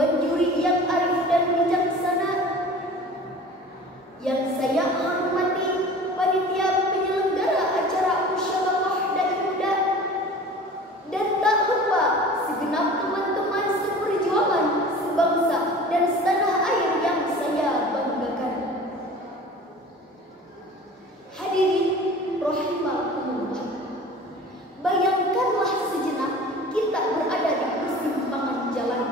Dewan Juri yang arif dan bijaksana, yang saya hormati panitia penyelenggara acara Musyawarah Dai Muda, dan tak lupa segenap teman-teman seperjuangan sebangsa dan setanah air yang saya banggakan. Hadirin rahimakumullah, bayangkanlah sejenak kita berada di persimpangan jalan.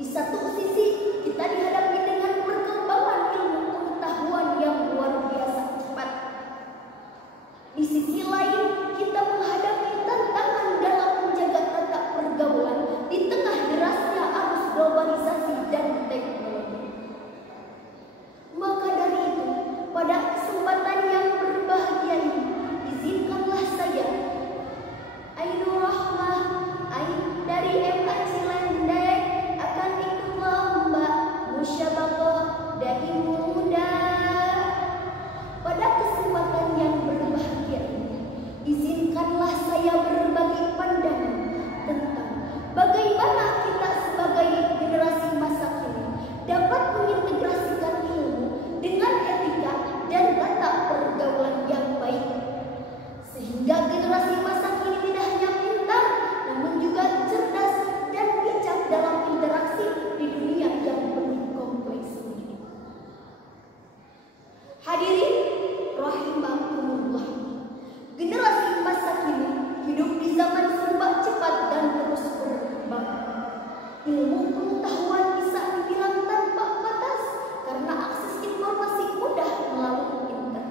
Di satu sisi kita dihadapi dengan perkembangan ilmu pengetahuan yang luar biasa cepat. Di sisi lain kita menghadapi tantangan dalam menjaga tata pergaulan di tengah derasnya arus globalisasi dan teknologi. Maka dari itu, pada kesempatan yang berbahagia ini, izinkanlah saya, Ainur Rahmah, dari MA Cilendek, akan ikut lomba Musyawarah Dai Muda. Pada kesempatan yang berbahagia ini, izinkanlah saya berbagi pandangan tentang bagaimana kita sebagai generasi masa kini dapat mengintegrasikan ilmu dengan etika dan tata pergaulan yang baik, sehingga generasi masa kini tidak hanya pintar, namun juga cerdas dan bijak dalam interaksi di dunia yang penuh kompleks ini. Hadirin rahimakumullah, generasi masa kini hidup di zaman serba cepat dan terus berkembang. Ilmu pengetahuan bisa dibilang tanpa batas karena akses informasi mudah melalui internet.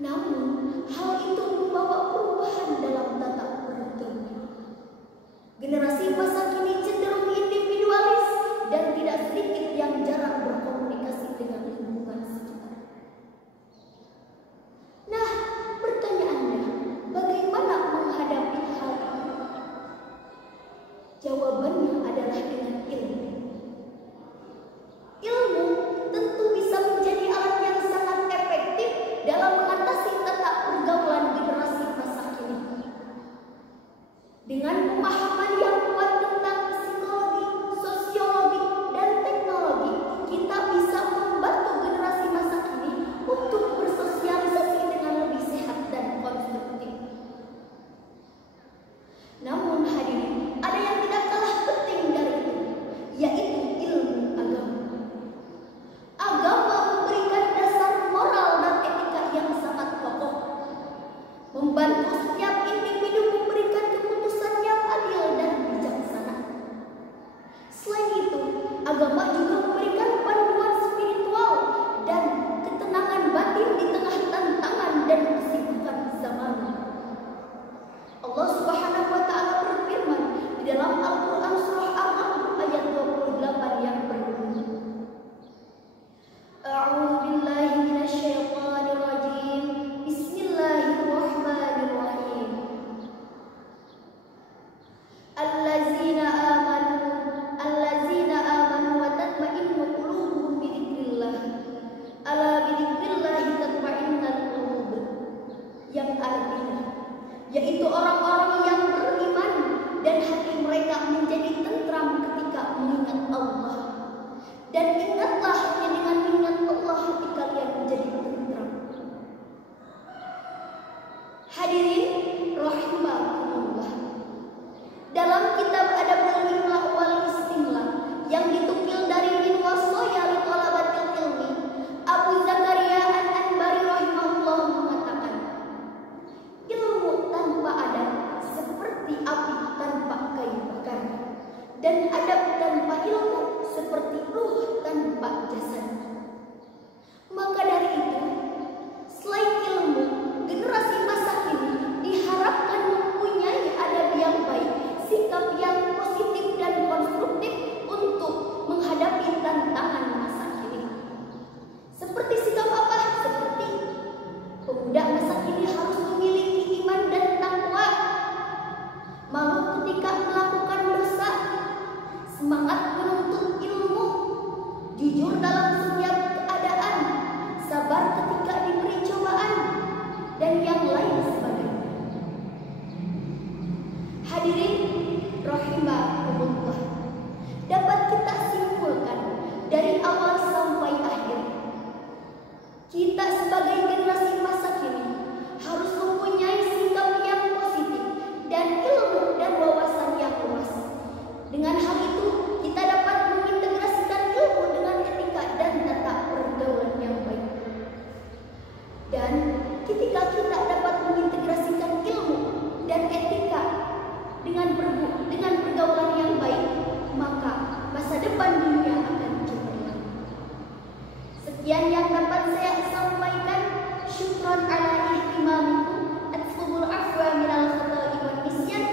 Namun, hal itu membawa perubahan dalam tata pergaulan. Generasi masa kini cenderung individualis dan tidak sedikit yang jarang berkomunikasi dengan lingkungan sekitar. Nah, pertanyaannya, bagaimana menghadapi hal ini? Jawabannya adalah dengan ilmu. Ilmu tentu bisa menjadi alat yang sangat efektif dalam mengatasi tata pergaulan generasi masa kini. Dengan pemahaman yang kuat tentang psikologi, sosiologi, dan teknologi, kita bisa membantu generasi masa kini untuk bersosialisasi dengan lebih sehat dan konstruktif. Namun hadirin, ada yang tidak kalah penting dari itu, yaitu ilmu agama. Agama memberikan dasar moral dan etika yang sangat kokoh, membantu setiap individu memberikan keputusan yang adil dan bijaksana. Selain itu, agama juga memberikan panduan spiritual dan ketenangan batin di tengah tantangan dan kesibukan zaman. Allah Subhanahu wa Ta'ala berfirman di dalam Al-Quran surah Al-A'raf ayat 28 yang berbunyi, A'udzu billahi minasyaitonir rajim. Bismillahirrahmanirrahim. Allazina amanu wa tatma'innu qulubuhum bi dzikrillah. Ala bi dzikrillah tatma'innul qulub. Yang artinya, yaitu orang-orang yang beriman dan hati mereka menjadi tentram ketika mengingat Allah. Dan ingatlah hanya dengan ingat Allah hati kalian menjadi tentram. Hadirin rahimakumullah, dalam kitab Adabul Imla wal Istimla yang ditukil dari Min Wasaya li Talabatil Ilmi, Abu Zakaria An-Anbari rahimahullah mengatakan, ilmu tanpa adab seperti api tanpa kayu bakar, dan adab tanpa ilmu seperti ruh tanpa jasad. Maka dari itu, selain ilmu, generasi masa kini diharapkan mempunyai adab yang baik, sikap yang positif dan konstruktif untuk menghadapi tantangan masa kini. Seperti sikap apa? Seperti pemuda masa kini harus memiliki iman dan takwa, malu ketika melakukan dosa, semangat menuntut ilmu, jujur dalam semua ketika kita dapat mengintegrasikan ilmu dan etika dengan pergaulan yang baik, maka masa depan dunia akan cemerlang. Sekian yang dapat saya sampaikan. Syukran ala ihtimamikum. Atfubul afwa minal khata'i wan nisyan.